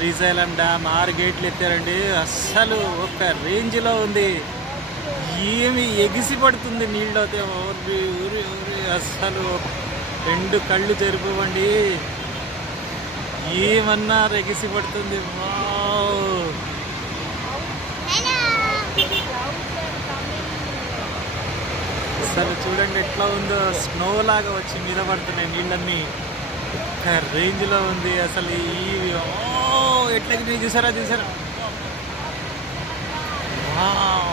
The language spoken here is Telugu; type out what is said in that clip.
శ్రీశైలం డ్యామ్ 6 గేట్లు ఎత్తారండి. అస్సలు ఒక రేంజ్లో ఉంది. ఏమి ఎగిసి పడుతుంది నీళ్ళతో. ఊరి ఊరి ఊరి అస్సలు 2 కళ్ళు జరిపోవండి. ఏమన్నా ఎగిసి పడుతుంది. వావ్! అసలు చూడండి ఎట్లా ఉందో. స్నో లాగా వచ్చి మీద పడుతున్నాయి నీళ్ళన్నీ. ఒక రేంజ్లో ఉంది అసలు. ఎట్లా చూసారా చూసారా. వావ్!